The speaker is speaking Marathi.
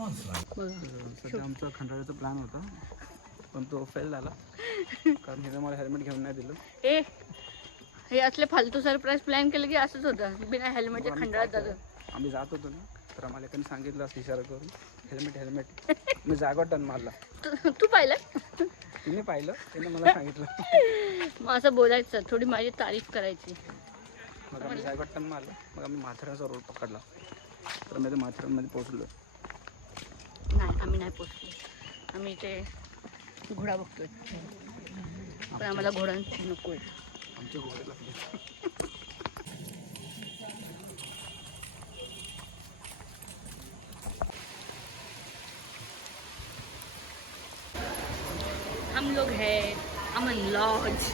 सध्या आमचा खंडाळ्याचा प्लॅन होता पण तो फेल झाला कारण हे मला हेल्मेट घेऊन नाही दिलं. हे असले फालतू सरप्राईज प्लॅन केलं की असंच होतं, बिना हेल्मेटच्या खंडाळ्यात जातो. आम्ही जात होतो ना तर आम्हाला एकाने सांगितलं असं इशारा करून हेल्मेट मी जागा टन मारला. तू पाहिलं? तिने पाहिलं, तिने मला सांगितलं. मग असं बोलायचं, थोडी माझी तारीफ करायची. मग आम्ही जागा टन मारला, मग आम्ही माथेरानचा रोड पकडला तर आम्ही माथेरानमध्ये पोहोचलो. नाही आम्ही नाही पोचलो, आम्ही इथे घोडा बघतोय पण आम्हाला घोडा नको आहे. आमचे घोडे लागले. हम लोग हैं अमन लॉज.